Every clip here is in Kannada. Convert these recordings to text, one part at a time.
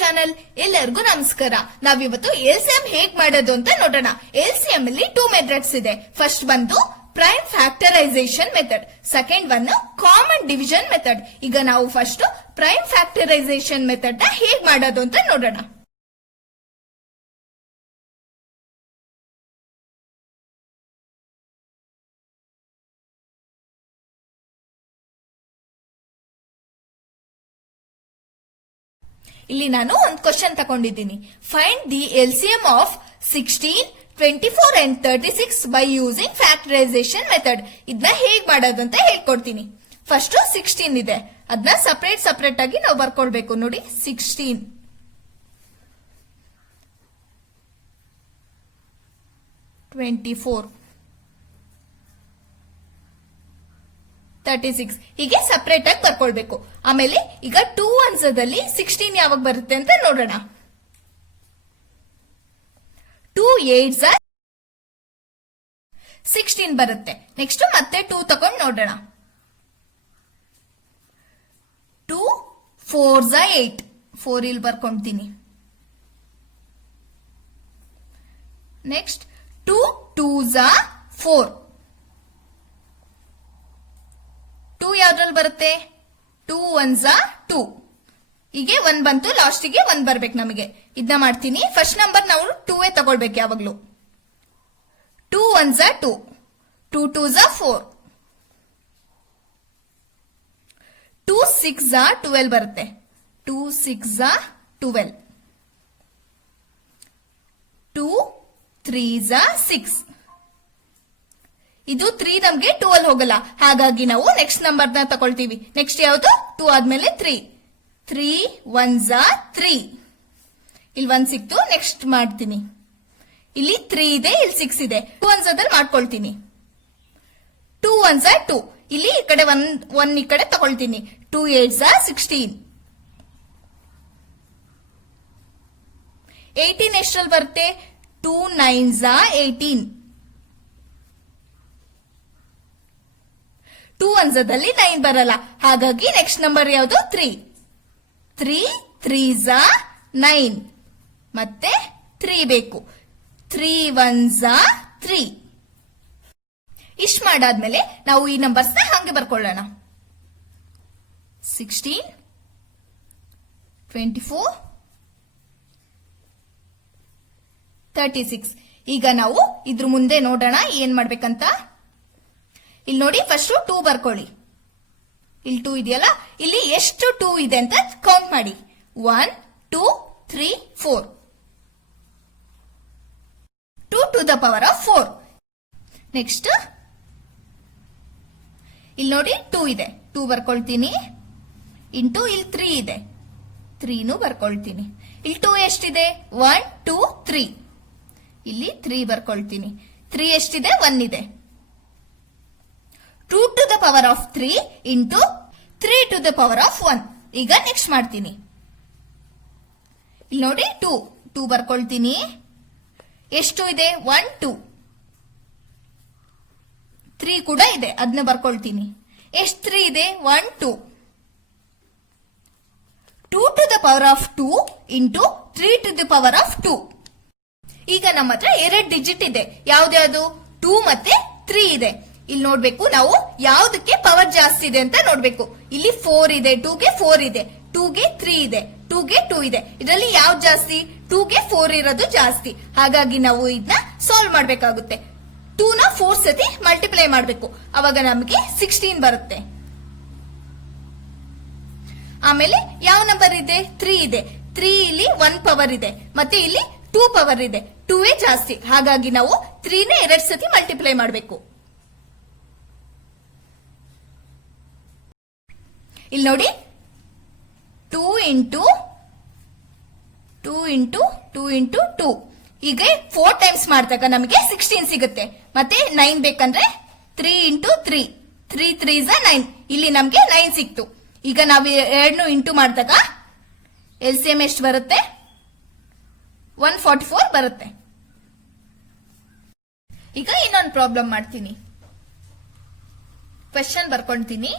ಚಾನೆಲ್. ಎಲ್ಲರಿಗೂ ನಮಸ್ಕಾರ. ನಾವಿವತ್ತು ಎಲ್ಸಿಎಂ ಹೇಗ್ ಮಾಡೋದು ಅಂತ ನೋಡೋಣ. ಎಲ್ಸಿಎಂ ಅಲ್ಲಿ 2 ಮೆಥಡ್ಸ್ ಇದೆ. ಫಸ್ಟ್ ಬಂದು prime factorisation method, second one common division method. ಈಗ ನಾವು ಫಸ್ಟ್ ಪ್ರೈಮ್ ಫ್ಯಾಕ್ಟರೈಸೇಷನ್ ಮೆಥಡ್ ನ ಹೇಗ್ ಮಾಡೋದು ಅಂತ ನೋಡೋಣ. ಇಲ್ಲಿ ನಾನು ಒಂದು ಕ್ವಶನ್ ತಗೊಂಡಿದ್ದೀನಿ. Find the LCM of 16, 24 and 36 by using factorisation method. ಇದನ್ನ ಹೇಗ್ ಮಾಡೋದು ಅಂತ ಹೇಳ್ಕೊಡ್ತೀನಿ. ಫಸ್ಟ್ 16 ಇದೆ, ಅದನ್ನ ಸಪರೇಟ್ ಆಗಿ ನಾವು ಬರ್ಕೊಳ್ಬೇಕು. ನೋಡಿ, 16, 24, 36 ಹೀಗೆ ಸಪರೇಟ್ ಆಗಿ ಬರ್ಕೊಳ್ಬೇಕು. ಆಮೇಲೆ ಈಗ 2 ಅನ್ಸದಲ್ಲಿ 16 ಯಾವಾಗ ಬರುತ್ತೆ ಅಂತ ನೋಡೋಣ. 2 8s 16 ಬರುತ್ತೆ. ನೆಕ್ಸ್ಟ್ ಮತ್ತೆ 2 ತಗೊಂಡು ನೋಡೋಣ. 2 4s 8, 4 ಇಲ್ಲಿ ಬರ್ಕೊಂತೀನಿ. ನೆಕ್ಸ್ಟ್ 2 2s 4, 2 ಯಾವ್ದ್ರಲ್ಲಿ ಬರುತ್ತೆ? 2 1s 2. ಹೀಗೆ 1 ಬಂತು, ಲಾಸ್ಟಿಗೆ 1 ಬರ್ಬೇಕು ನಮಗೆ. ಇದನ್ನ ಮಾಡ್ತೀನಿ. ಫಸ್ಟ್ ನಂಬರ್ ನಾವು 2 ತಗೊಳ್ಬೇಕು ಯಾವಾಗ್ಲೂ. 2 1s 2, 2 2s 4, 2 6s 12 ಬರುತ್ತೆ. 2 6s 12, 2 3s 6. ಇದು 3 ನಮ್ಗೆ 2 ಅಲ್ಲಿ ಹೋಗಲ್ಲ, ಹಾಗಾಗಿ ನಾವು ನೆಕ್ಸ್ಟ್ ನಂಬರ್ ನ ತಗೊಳ್ತೀವಿ. ನೆಕ್ಸ್ಟ್ ಯಾವುದು? 2 ಆದ್ಮೇಲೆ 3, 3 1s 3. ಇಲ್ಲಿ 1 ಸಿಕ್ತು. ನೆಕ್ಸ್ಟ್ ಮಾಡ್ತೀನಿ. ಇಲ್ಲಿ 3 ಇದೆ, ಇಲ್ಲಿ 6 ಇದೆ. 2 1s ಅದ್ರಲ್ಲಿ ಮಾಡ್ಕೊಳ್ತೀನಿ. 2 1s 2, ಇಲ್ಲಿ ಈ ಕಡೆ 1 ಈ ಕಡೆ ತಗೊಳ್ತೀನಿ. 2 8s 16, 18 ಎಷ್ಟರಲ್ಲಿ ಬರುತ್ತೆ? 2 9s 18. 2 1sದಲ್ಲಿ 9 ಬರಲ್ಲ, ಹಾಗಾಗಿ ನೆಕ್ಸ್ಟ್ ನಂಬರ್ ಯಾವುದು? 3, 3 3s 9, ಮತ್ತೆ 3 ಬೇಕು. 3 1s 3. ಇಷ್ಟು ಮಾಡಾದ್ಮೇಲೆ ನಾವು ಈ ನಂಬರ್ಸ್ ನ ಹಾಗೆ ಬರ್ಕೊಳ್ಳೋಣ. 16, 24, 36. ಈಗ ನಾವು ಇದ್ರ ಮುಂದೆ ನೋಡೋಣ ಏನ್ ಮಾಡ್ಬೇಕಂತ. ಇಲ್ಲಿ ನೋಡಿ, ಫಸ್ಟ್ 2 ಬರ್ಕೊಳ್ಳಿ. ಇಲ್ಲಿ 2 ಇದೆಯಲ್ಲ, ಇಲ್ಲಿ ಎಷ್ಟು 2 ಇದೆ ಅಂತ ಕೌಂಟ್ ಮಾಡಿ. 1 2 3 4, 2 to the power of 4. Next ಇಲ್ಲಿ ನೋಡಿ 2 ಇದೆ, 2 ಬರ್ಕೊಳ್ತೀನಿ. ಇಂಟು ಇಲ್ಲಿ 3 ಇದೆ, 3 ಬರ್ಕೊಳ್ತೀನಿ. ಇಲ್ಲಿ 2 ಎಷ್ಟಿದೆ? 1 2 3. ಇಲ್ಲಿ 3 ಬರ್ಕೊಳ್ತೀನಿ. 3 ಎಷ್ಟಿದೆ? 1 ಇದೆ. 2 to the power of 3 into 3 to the power of 1. ಈಗ ನೆಕ್ಸ್ಟ್ ಮಾಡ್ತೀನಿ. ಇಲ್ಲಿ ನೋಡಿ 2 ಬರ್ಕೊಳ್ತೀನಿ. ಎಷ್ಟು ಇದೆ? 1 2. 3 ಕೂಡ ಇದೆ, ಅದನ್ನ ಬರ್ಕೊಳ್ತೀನಿ. ಎಷ್ಟು 3 ಇದೆ? 1 2. 2 to the power of 2 into 3 to the power of 2. ಈಗ ನಮ್ಮ ಹತ್ರ 2 ಡಿಜಿಟ್ ಇದೆ. ಯಾವ್ದು? 2 ಮತ್ತೆ 3 ಇದೆ. ಇಲ್ಲಿ ನೋಡ್ಬೇಕು, ನಾವು ಯಾವ್ದಕ್ಕೆ ಪವರ್ ಜಾಸ್ತಿ ಇದೆ ಅಂತ ನೋಡ್ಬೇಕು. ಇಲ್ಲಿ 4 ಇದೆ, 2ಗೆ 4 ಇದೆ, 2ಗೆ 3 ಇದೆ, 2ಗೆ 2 ಇದೆ. ಇದರಲ್ಲಿ ಯಾವ್ದು ಜಾಸ್ತಿ? 2ಗೆ 4 ಇರೋದು ಜಾಸ್ತಿ. ಹಾಗಾಗಿ ನಾವು ಇದನ್ನ ಸಾಲ್ವ್ ಮಾಡ್ಬೇಕಾಗುತ್ತೆ. 2 ನ 4 ಸತಿ ಮಲ್ಟಿಪ್ಲೈ ಮಾಡ್ಬೇಕು, ಅವಾಗ ನಮಗೆ 16 ಬರುತ್ತೆ. ಆಮೇಲೆ ಯಾವ ನಂಬರ್ ಇದೆ? 3 ಇದೆ. 3 ಇಲ್ಲಿ 1 ಪವರ್ ಇದೆ, ಮತ್ತೆ ಇಲ್ಲಿ 2 ಪವರ್ ಇದೆ. 2 ಜಾಸ್ತಿ, ಹಾಗಾಗಿ ನಾವು 3 ನ 2 ಸತಿ ಮಲ್ಟಿಪ್ಲೈ ಮಾಡಬೇಕು. ಇಲ್ಲಿ ನೋಡಿ, 2 ಇಂಟು 2 ಇಂಟು 2 ಇಂಟು 2. ಈಗ 4 ಟೈಮ್ಸ್ ಮಾಡಿದಾಗ ನಮಗೆ 16 ಸಿಗುತ್ತೆ. ಮತ್ತೆ 9 ಬೇಕಂದ್ರೆ 3 ಇಂಟು 3, 3 3s 9. ಇಲ್ಲಿ ನಮ್ಗೆ 9 ಸಿಕ್ತು. ಈಗ ನಾವು 2 ಇಂಟು ಮಾಡಿದಾಗ ಎಲ್ಸಿಎಂ ಎಷ್ಟು ಬರುತ್ತೆ? 144 ಬರುತ್ತೆ. ಈಗ ಇನ್ನೊಂದು ಪ್ರಾಬ್ಲಮ್ ಮಾಡ್ತೀನಿ. ಕ್ವೆಶ್ಚನ್ ಬರ್ಕೊಂತೀನಿ.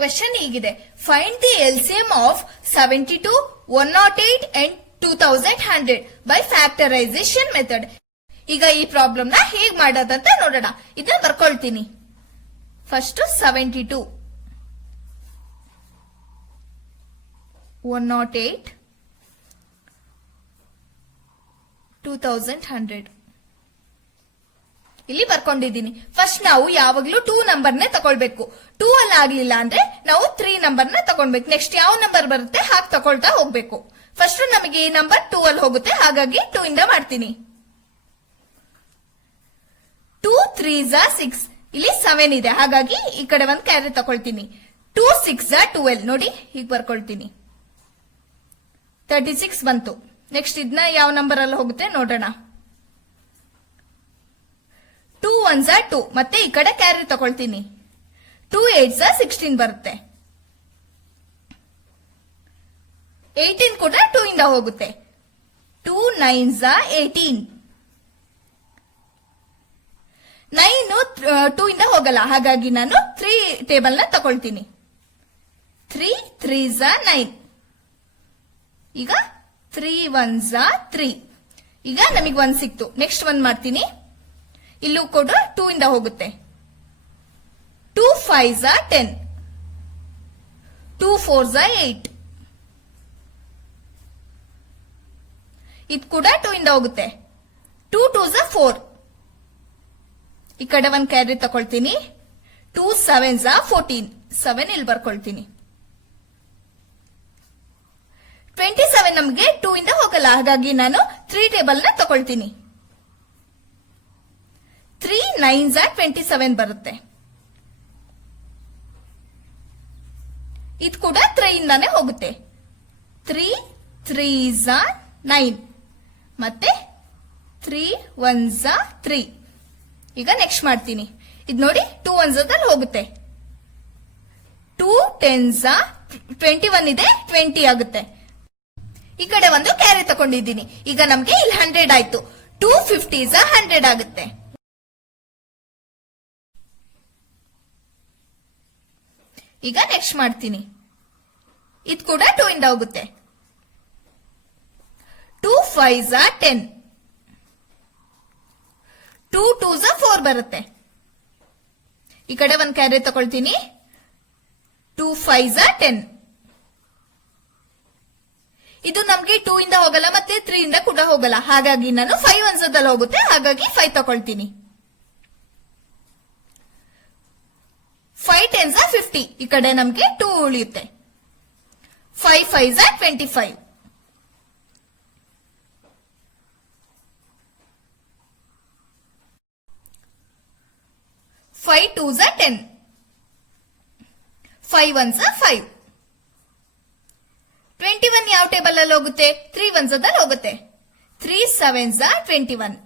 ಕ್ವೆಶ್ಚನ್ ಹೀಗಿದೆ, find the LCM of 72, 108 and 2100 by factorisation method. ಈಗ ಈ ಪ್ರಾಬ್ಲಮ್ ನ ಹೇಗ್ ಮಾಡೋದಂತ ನೋಡೋಣ. ಇದನ್ನ ಬರ್ಕೊಳ್ತೀನಿ. ಫಸ್ಟ್ 72, 108, 2100 ಇಲ್ಲಿ ಬರ್ಕೊಂಡಿದ್ದೀನಿ. ಫಸ್ಟ್ ನಾವು ಯಾವಾಗ್ಲೂ 2 ನಂಬರ್ನೇ ತಗೊಳ್ಬೇಕು. 2 ಅಲ್ಲಿ ಆಗ್ಲಿಲ್ಲ ಅಂದ್ರೆ ನಾವು 3 ನಂಬರ್ನ ತಗೊಳ್ಬೇಕು. ನೆಕ್ಸ್ಟ್ ಯಾವ ನಂಬರ್ ಬರುತ್ತೆ ಹಾಗೆ ತಗೊಳ್ತಾ ಹೋಗ್ಬೇಕು. ಫಸ್ಟ್ ನಮಗೆ ಈ ನಂಬರ್ 2 ಅಲ್ಲಿ ಹೋಗುತ್ತೆ, ಹಾಗಾಗಿ 2 ಇಂದ ಮಾಡ್ತೀನಿ. 2 3s 6, ಇಲ್ಲಿ 7 ಇದೆ, ಹಾಗಾಗಿ ಈ ಕಡೆ ಒಂದು ಕ್ಯಾರಿ ತಗೊಳ್ತೀನಿ. 2 6s 12 ನೋಡಿ ಹೀಗೆ ಬರ್ಕೊಳ್ತೀನಿ. 36 ಬಂತು. ನೆಕ್ಸ್ಟ್ ಇದನ್ನ ಯಾವ ನಂಬರ್ ಅಲ್ಲಿ ಹೋಗುತ್ತೆ ನೋಡೋಣ. 2 1s 2, ಮತ್ತೆ ಈ ಕಡೆ ಕ್ಯಾರಿ ತಗೊಳ್ತೀನಿ. 2 8s 16 ಬರುತ್ತೆ. 18 ಕೂಡ 2 ಇಂದ ಹೋಗುತ್ತೆ. 2 9s 18. 9 2 ಇಂದ ಹೋಗಲ್ಲ, ಹಾಗಾಗಿ ನಾನು 3 ಟೇಬಲ್ ನ ತಗೊಳ್ತೀನಿ. 3 3s 9. ಈಗ 3 1s 3. ಈಗ ನಮಗೆ 1 ಸಿಕ್ತು. ನೆಕ್ಸ್ಟ್ 1 ಮಾಡ್ತೀನಿ. ಇಲ್ಲೂ ಕೂಡ 2 ಇಂದ ಹೋಗುತ್ತೆ. 2 5s 10. 2 4s 8. ಇದು ಕೂಡ 2 ಇಂದ ಹೋಗುತ್ತೆ. 2 2s 4. ಈ ಕಡೆ ಒಂದು ಕ್ಯಾರಿ ತಗೊಳ್ತೀನಿ. 2 7s 14. 7 ಇಲ್ಲಿ ಬರ್ಕೊಳ್ತೀನಿ. 27 ನಮಗೆ 2 ಇಂದ ಹೋಗಲ್ಲ, ಹಾಗಾಗಿ ನಾನು 3 ಟೇಬಲ್ ನ ತಗೊಳ್ತೀನಿ. 3 9s 27 ಬರುತ್ತೆ. ಇದು ಕೂಡ 3 ಇಂದಾನೆ ಹೋಗುತ್ತೆ. 3 3s 9, ಮತ್ತೆ 3 1s 3. ಈಗ ನೆಕ್ಸ್ಟ್ ಮಾಡ್ತೀನಿ. ಇದು ನೋಡಿ 2 1s ಅಲ್ಲಿ ಹೋಗುತ್ತೆ. 2 10s 21 ಇದೆ, 20 ಆಗುತ್ತೆ. ಈ ಕಡೆ ಒಂದು ಕ್ಯಾರಿ ತಗೊಂಡಿದ್ದೀನಿ. ಈಗ ನಮ್ಗೆ ಇಲ್ಲಿ 100 ಆಯ್ತು. 2 50s 100 ಆಗುತ್ತೆ. ಈಗ ನೆಕ್ಸ್ಟ್ ಮಾಡ್ತೀನಿ. ಇದು ಕೂಡ 2 ಇಂದ ಹೋಗುತ್ತೆ. 2 5s 10. 2 2s 4 ಬರುತ್ತೆ. ಈ ಕಡೆ ಒಂದು ಕ್ಯಾರಿ ತಗೊಳ್ತೀನಿ. 2 5s 10. ಇದು ನಮ್ಗೆ 2 ಇಂದ ಹೋಗಲ್ಲ, ಮತ್ತೆ 3 ಇಂದ ಕೂಡ ಹೋಗಲ್ಲ, ಹಾಗಾಗಿ ನಾನು 5 1s ಅಲ್ಲಿ ಹೋಗುತ್ತೆ, ಹಾಗಾಗಿ 5 ತಗೊಳ್ತೀನಿ. 5 10s 50. ಈ ಕಡೆ ನಮ್ಗೆ 2 ಉಳಿಯುತ್ತೆ. 5 5s 25. 5 2s 10. 5 1s 5. 21 ಯಾವ ಟೇಬಲ್ ಅಲ್ಲಿ ಹೋಗುತ್ತೆ? 3 1s ಅಲ್ಲಿ ಹೋಗುತ್ತೆ. 3 7s 21.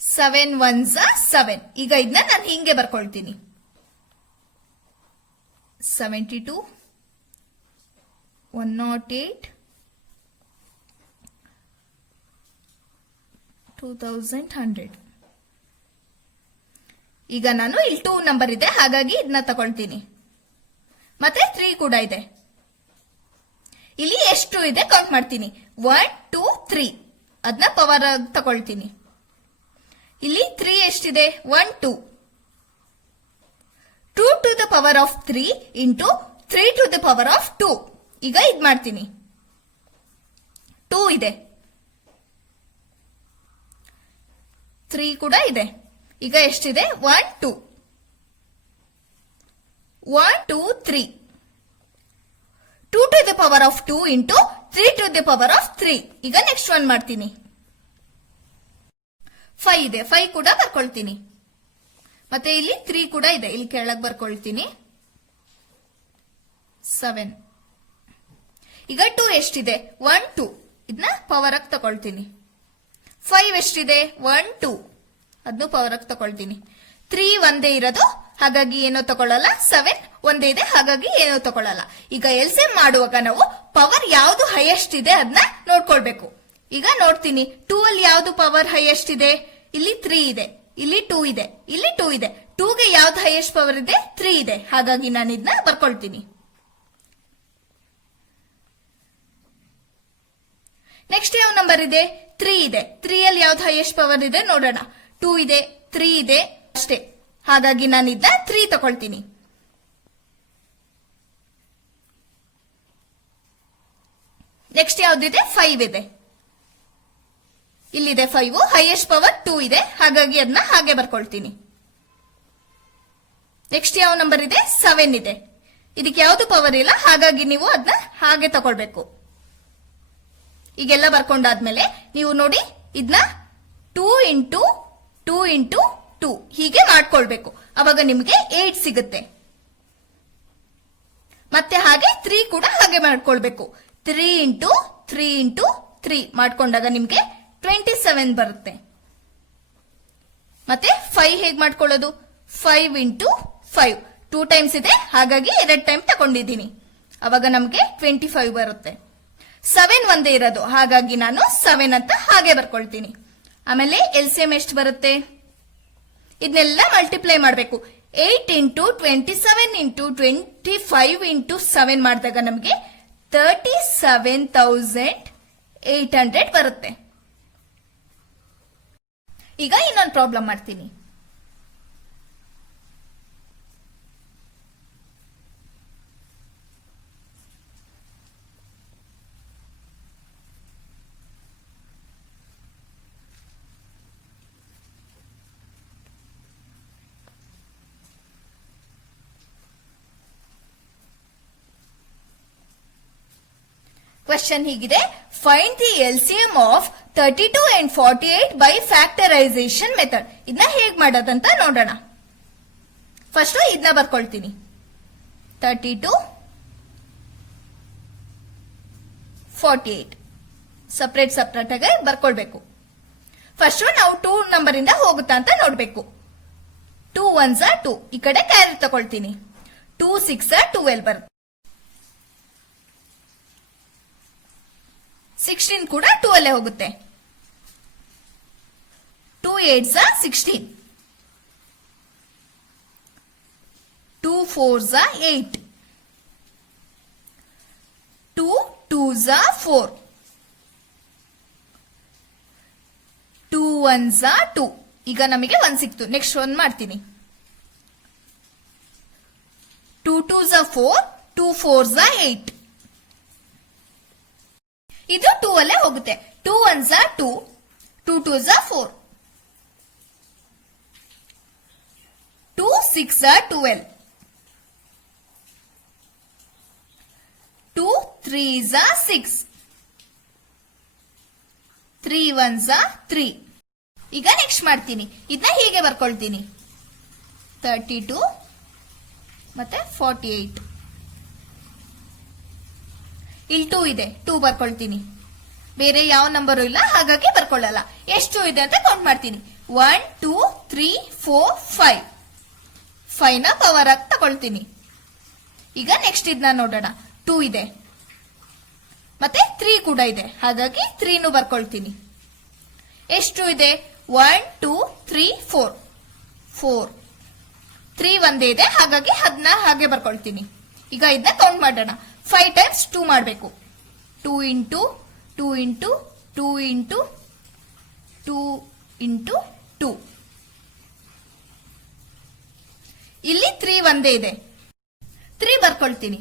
7 1s 7. ಈಗ ಇದನ್ನ ನಾನು ಹಿಂಗೆ ಬರ್ಕೊಳ್ತೀನಿ. 72, 108, 2100. ಈಗ ನಾನು ಇಲ್ಲಿ 2 ನಂಬರ್ ಇದೆ, ಹಾಗಾಗಿ ಇದನ್ನ ತಗೊಳ್ತೀನಿ. ಮತ್ತೆ 3 ಕೂಡ ಇದೆ. ಇಲ್ಲಿ ಎಷ್ಟು ಇದೆ ಕೌಂಟ್ ಮಾಡ್ತೀನಿ. 1 2 3, ಅದನ್ನ ಪವರ್ ತಗೊಳ್ತೀನಿ. ಇಲ್ಲಿ 3 ಎಷ್ಟಿದೆ? 1 2. 2 to the power of 3 into 3 to the power of 2. ಈಗ ಇದ್ ಮಾಡ್ತೀನಿ. 2 ಇದೆ, 3 ಕೂಡ ಇದೆ. ಈಗ ಎಷ್ಟಿದೆ? 1 2. 1 2 3. 2 to the power of 2 into 3 to the power of 3. ಈಗ ನೆಕ್ಸ್ಟ್ 1 ಮಾಡ್ತೀನಿ. 5 ಇದೆ, 5 ಕೂಡ ಬರ್ಕೊಳ್ತೀನಿ. ಮತ್ತೆ ಇಲ್ಲಿ 3 ಕೂಡ ಇದೆ, ಇಲ್ಲಿ ಕೆಳಗೆ ಬರ್ಕೊಳ್ತೀನಿ. 7. ಈಗ 2 ಎಷ್ಟಿದೆ? 1 2. ಇದನ್ನ ಪವರ್ ಆಗಿ ತಗೊಳ್ತೀನಿ. 5 ಎಷ್ಟಿದೆ? 1 2. ಅದನ್ನು ಪವರ್ ಆಗಿ ತಗೊಳ್ತೀನಿ. 3 ಒಂದೇ ಇರೋದು, ಹಾಗಾಗಿ ಏನೋ ತಗೊಳ್ಳಲ್ಲ. 7 ಒಂದೇ ಇದೆ, ಹಾಗಾಗಿ ಏನೋ ತಗೊಳ್ಳಲ್ಲ. ಈಗ ಎಲ್ಸಿಎಂ ಮಾಡುವಾಗ ನಾವು ಪವರ್ ಯಾವ್ದು ಹೈಯೆಸ್ಟ್ ಇದೆ ಅದನ್ನ ನೋಡ್ಕೊಳ್ಬೇಕು. ಈಗ ನೋಡ್ತೀನಿ. 2 ಅಲ್ಲಿ ಯಾವ್ದು ಪವರ್ ಹೈಯೆಸ್ಟ್ ಇದೆ? ಇಲ್ಲಿ 3 ಇದೆ, ಇಲ್ಲಿ 2 ಇದೆ, ಇಲ್ಲಿ 2 ಇದೆ. 2ಗೆ ಯಾವ್ದು ಹೈಯೆಸ್ಟ್ ಪವರ್ ಇದೆ? 3 ಇದೆ. ಹಾಗಾಗಿ ನಾನು ಇದನ್ನ ಬರ್ಕೊಳ್ತೀನಿ. ನೆಕ್ಸ್ಟ್ ಯಾವ ನಂಬರ್ ಇದೆ? 3 ಇದೆ. 3 ಅಲ್ಲಿ ಯಾವ್ದು ಹೈಯೆಸ್ಟ್ ಪವರ್ ಇದೆ ನೋಡೋಣ. 2 ಇದೆ, 3 ಇದೆ ಅಷ್ಟೇ. ಹಾಗಾಗಿ ನಾನು ಇದನ್ನ 3 ತಗೊಳ್ತೀನಿ. ನೆಕ್ಸ್ಟ್ ಯಾವ್ದಿದೆ? 5 ಇದೆ. ಇಲ್ಲಿದೆ 5, ಹೈಯೆಸ್ಟ್ ಪವರ್ 2 ಇದೆ. ಹಾಗಾಗಿ ಅದನ್ನ ಹಾಗೆ ಬರ್ಕೊಳ್ತೀನಿ. ನೆಕ್ಸ್ಟ್ ಯಾವ ನಂಬರ್ ಇದೆ? 7 ಇದೆ. ಇದಕ್ಕೆ ಯಾವ್ದು ಪವರ್ ಇಲ್ಲ, ಹಾಗಾಗಿ ನೀವು ಅದನ್ನ ಹಾಗೆ ತಗೊಳ್ಬೇಕು. ಈಗೆಲ್ಲ ಬರ್ಕೊಂಡಾದ್ಮೇಲೆ ನೀವು ನೋಡಿ ಇದನ್ನ 2 ಇಂಟು 2 ಇಂಟು 2 ಹೀಗೆ ಮಾಡ್ಕೊಳ್ಬೇಕು. ಅವಾಗ ನಿಮಗೆ 8 ಸಿಗುತ್ತೆ. ಮತ್ತೆ ಹಾಗೆ 3 ಕೂಡ ಹಾಗೆ ಮಾಡ್ಕೊಳ್ಬೇಕು. 3 ಇಂಟು 3 ಇಂಟು 3 ಮಾಡ್ಕೊಂಡಾಗ ನಿಮ್ಗೆ 27 ಬರುತ್ತೆ. ಮತ್ತೆ 5 ಹೇಗ್ ಮಾಡ್ಕೊಳ್ಳೋದು? 5 ಇಂಟು 5 2 ಟೈಮ್ಸ್ ಇದೆ, ಹಾಗಾಗಿ 2 ಟೈಮ್ ತಗೊಂಡಿದ್ದೀನಿ. ಅವಾಗ ನಮ್ಗೆ 25 ಬರುತ್ತೆ. 7 ಒಂದೇ ಇರೋದು, ಹಾಗಾಗಿ ನಾನು 7 ಅಂತ ಹಾಗೆ ಬರ್ಕೊಳ್ತೀನಿ. ಆಮೇಲೆ LCM ಎಷ್ಟು ಬರುತ್ತೆ? ಇದನ್ನೆಲ್ಲ ಮಲ್ಟಿಪ್ಲೈ ಮಾಡಬೇಕು. 8 ಇಂಟು 27 ಇಂಟು 25 ಇಂಟು 7 ಮಾಡಿದಾಗ ನಮಗೆ 37,800 ಬರುತ್ತೆ. ಈಗ ಇನ್ನೊಂದು ಪ್ರಾಬ್ಲಮ್ ಮಾಡ್ತೀನಿ. ಕ್ವೆಶ್ಚನ್ ಹೀಗಿದೆ, find the LCM of 32 and 48 by factorisation method. ಇದನ್ನ ಹೇಗ್ ಮಾಡೋದಂತ ನೋಡೋಣ. ಫಸ್ಟ್ ಇದನ್ನ ಬರ್ಕೊಳ್ತೀನಿ. 32 48 ಸಪರೇಟ್ ಸಪರೇಟ್ ಆಗಿ ಬರ್ಕೊಳ್ಬೇಕು. ಫಸ್ಟ್ ನಾವು 2 ನಂಬರ್ ಇಂದ ಹೋಗುತ್ತಾ ಅಂತ ನೋಡ್ಬೇಕು. 2 1s 2, ಈ ಕಡೆ ಕ್ಯಾರಿ ತಗೊಳ್ತೀನಿ. 2 6 12 ಬರುತ್ತೆ. 16 ಕೂಡ 2 ಅಲ್ಲೇ ಹೋಗುತ್ತೆ. 2 8s 16, 2 4s 8, 2 2s 4, 2 1s 2. ಈಗ ನಮಗೆ 1 ಸಿಕ್ತು. ನೆಕ್ಸ್ಟ್ 1 ಮಾಡ್ತೀನಿ. 2 2s 4, 2 4s 8. ಇದು 2 ಅಲ್ಲೇ ಹೋಗುತ್ತೆ. 2 1s 2, 2 2s 4, 2 6 12, 2 3s 6, 3 1s 3. ಈಗ ನೆಕ್ಸ್ಟ್ ಮಾಡ್ತೀನಿ. ಇದನ್ನ ಹೀಗೆ ಬರ್ಕೊಳ್ತೀನಿ. 32 ಮತ್ತೆ 48. ಇಲ್ಲಿ 2 ಇದೆ, 2 ಬರ್ಕೊಳ್ತೀನಿ. ಬೇರೆ ಯಾವ ನಂಬರು ಇಲ್ಲ, ಹಾಗಾಗಿ ಬರ್ಕೊಳ್ಳಲ್ಲ. ಎಷ್ಟು ಇದೆ ಅಂತ ಕೌಂಟ್ ಮಾಡ್ತೀನಿ. 1 2 3 4 5. 5ನ ಪವರ್ ಆಗಿ ತಗೊಳ್ತೀನಿ. ಈಗ ನೆಕ್ಸ್ಟ್ ಇದನ್ನ ನೋಡೋಣ. 2 ಇದೆ ಮತ್ತೆ 3 ಕೂಡ ಇದೆ, ಹಾಗಾಗಿ 3ನು ಬರ್ಕೊಳ್ತೀನಿ. ಎಷ್ಟು ಇದೆ? 1 2 3 4 4. 3 ಒಂದೇ ಇದೆ, ಹಾಗಾಗಿ ಅದನ್ನ ಹಾಗೆ ಬರ್ಕೊಳ್ತೀನಿ. ಈಗ ಇದನ್ನ ಕೌಂಟ್ ಮಾಡೋಣ. 5 ಟೈಮ್ಸ್ 2 ಮಾಡಬೇಕು. 2 ಇಂಟು 2 ಇಂಟು 2 ಇಂಟು 2 ಇಂಟು 2. ಇಲ್ಲಿ 3 ಒಂದೇ ಇದೆ, 3 ಬರ್ಕೊಳ್ತೀನಿ.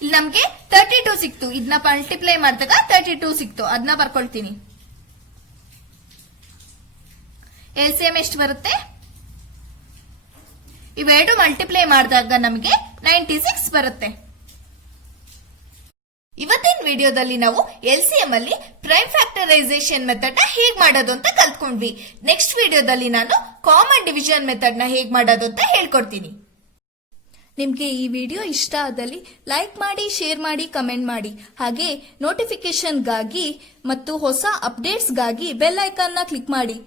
ಇಲ್ಲಿ ನಮ್ಗೆ 32 ಸಿಕ್ತು. ಇದನ್ನ ಮಲ್ಟಿಪ್ಲೈ ಮಾಡಿದಾಗ 32 ಸಿಕ್ತು, ಅದನ್ನ ಬರ್ಕೊಳ್ತೀನಿ. LCM ಎಷ್ಟು ಬರುತ್ತೆ? ಇವೆರಡು ಮಲ್ಟಿಪ್ಲೈ ಮಾಡಿದಾಗ ನಮಗೆ 96 ಬರುತ್ತೆ. ಇವತ್ತಿನ ವಿಡಿಯೋದಲ್ಲಿ ನಾವು LCM ಅಲ್ಲಿ ಪ್ರೈಮ್ ಫ್ಯಾಕ್ಟರೈಸೇಷನ್ ಮೆಥಡ್ ನ ಹೇಗ್ ಮಾಡೋದು ಅಂತ ಕಲ್ತ್ಕೊಂಡ್ವಿ. ನೆಕ್ಸ್ಟ್ ವಿಡಿಯೋದಲ್ಲಿ ನಾನು ಕಾಮನ್ ಡಿವಿಷನ್ ಮೆಥಡ್ ನ ಹೇಗ್ ಮಾಡೋದು ಅಂತ ಹೇಳ್ಕೊಡ್ತೀನಿ. ನಿಮ್ಗೆ ಈ ವಿಡಿಯೋ ಇಷ್ಟ ಆದಲ್ಲಿ ಲೈಕ್ ಮಾಡಿ, ಶೇರ್ ಮಾಡಿ, ಕಮೆಂಟ್ ಮಾಡಿ. ಹಾಗೆ ನೋಟಿಫಿಕೇಶನ್ಗಾಗಿ ಮತ್ತು ಹೊಸ ಅಪ್ಡೇಟ್ಸ್ಗಾಗಿ ಬೆಲ್ ಐಕಾನ್ ನ ಕ್ಲಿಕ್ ಮಾಡಿ.